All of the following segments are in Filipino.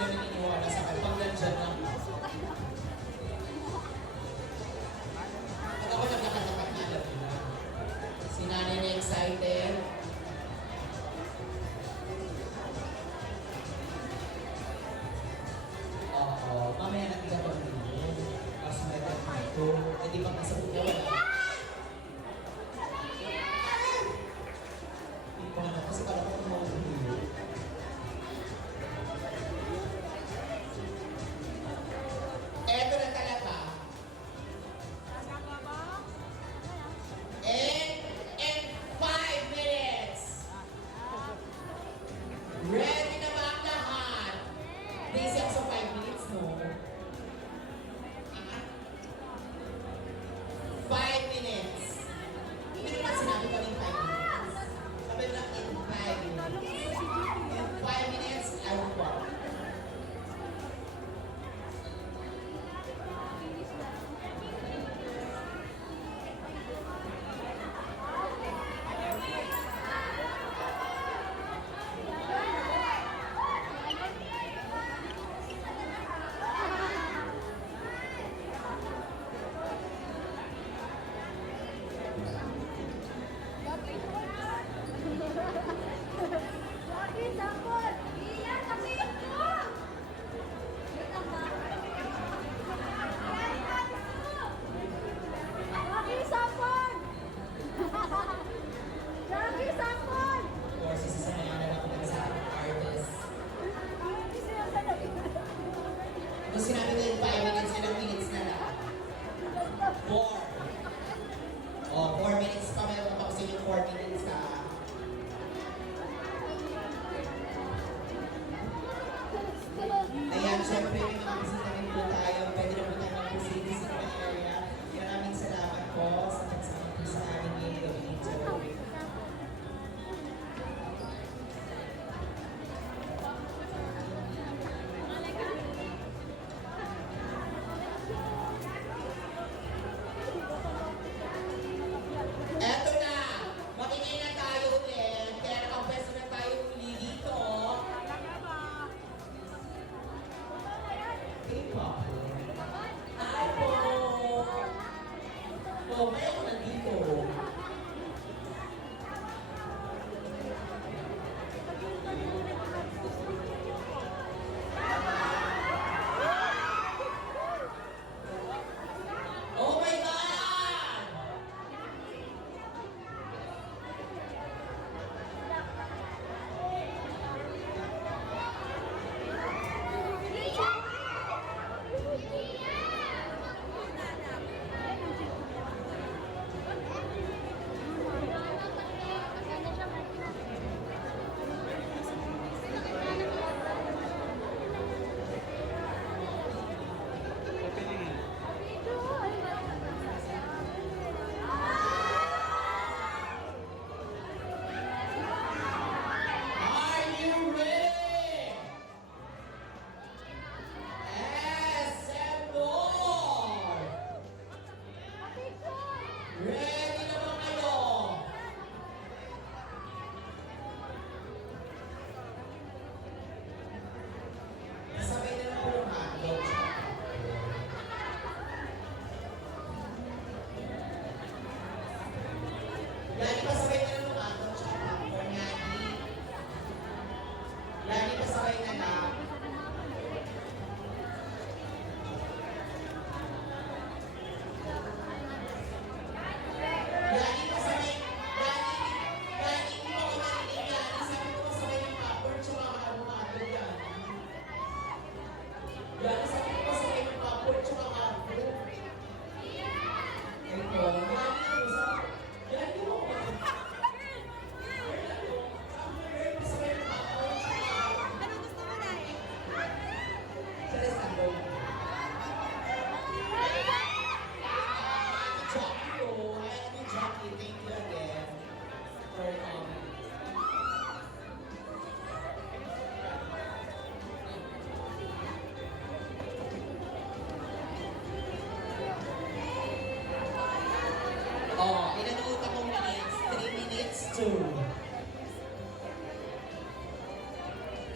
sila naniniwala sa akin pag nandyan lang. Pag ako naglakad-lakad na alam nila. Si nanay na excited. Oo, mamaya nagkakapag nila. Tapos may pagkito. Eh di ba nasa ulo wala? Hindi pa naman kasi parang ako tumawag. Eto na talaga. In 5 minutes. Ready na ba ang lahat? Busy ako sa 5 minutes, no?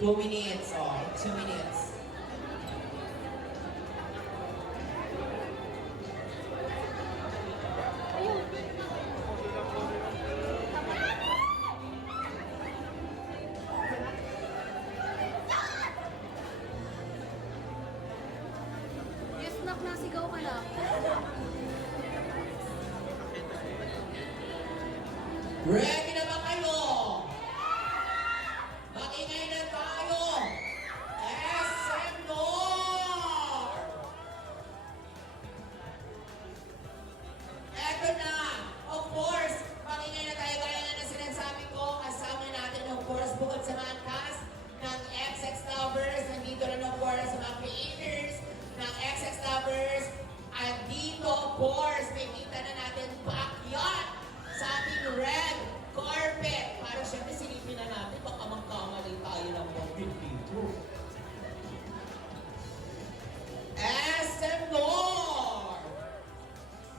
2 minutes, oh. 2 minutes. Yes, nak, nasigaw ka lang. Ready na ba kayo? Makingay na tayo! SM North! Eto na! Of course, makingay na tayo gaya nga na sinasabi ko. Kasama natin of course, bukod sa mga cast ng XX Lovers, nandito rin of course sa mga creators ng XX Lovers. At dito, of course, may kita na natin paakyat sa ating red carpet. Para syempre silipin na natin, baka magkamali tayo ng bongin dito. SM North!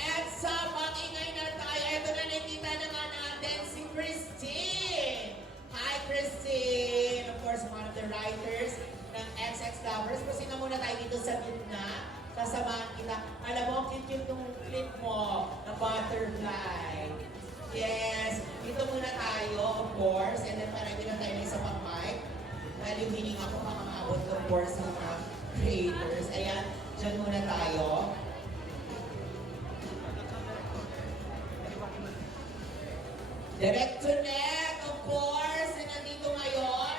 At sa pag-ingay na tayo, ito na nakita na nga natin si Christine. Hi Christine! Of course, one of the writers ng XX Lovers. Kasi na muna tayo dito sa gitna. Kasamahan kita. Alam mo, cute-cute yung clip mo na butterfly. Yes, dito muna tayo, of course. And then parang din na tayo ng isa pang mic. Dahil yung hininga ko makakaabot, of course, sa mga creators. Ayan, dyan muna tayo. Direct to net, of course, na nandito ngayon.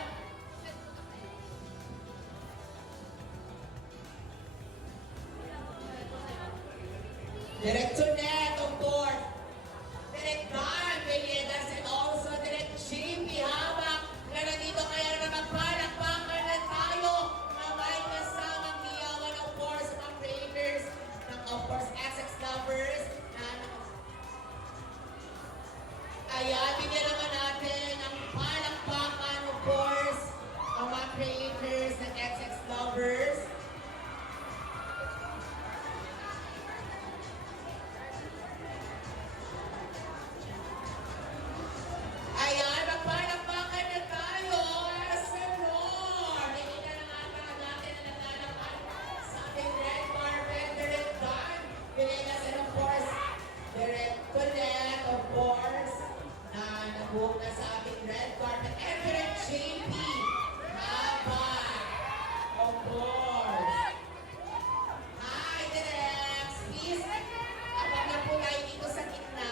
Direct to net, of course. Direct Dan Villegas and also Direct JP Habak na nandito kaya na magpalakpakan na tayo na may kasamang diyawan, of course, mga creators ng, of course, XX Lovers. Ayan, bigyan naman natin ang palakpakan, of course, ang mga creators ng XX Lovers. Ayan, magpalakpakan na tayo. SM North! Nakita na nga natin na naglalakan sa ating red carpet. Direct Dan Villegas and of course, Direct Colette, of course, na nabuhok na sa ating red carpet. And Direct JP Habak, of course. Hi, Direct! Please, abang na po tayo dito sa gitna.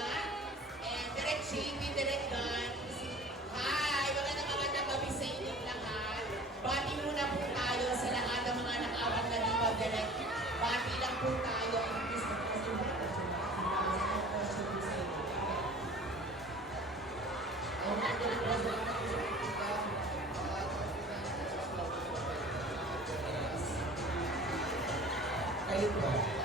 And Direct JP, Direct Dan. Hi! Magandang gabi sa inyong lahat. Bati muna po tayo sa lahat ng mga nakawag na dito, Direct. Bati lang po tayo. Please, kayo po.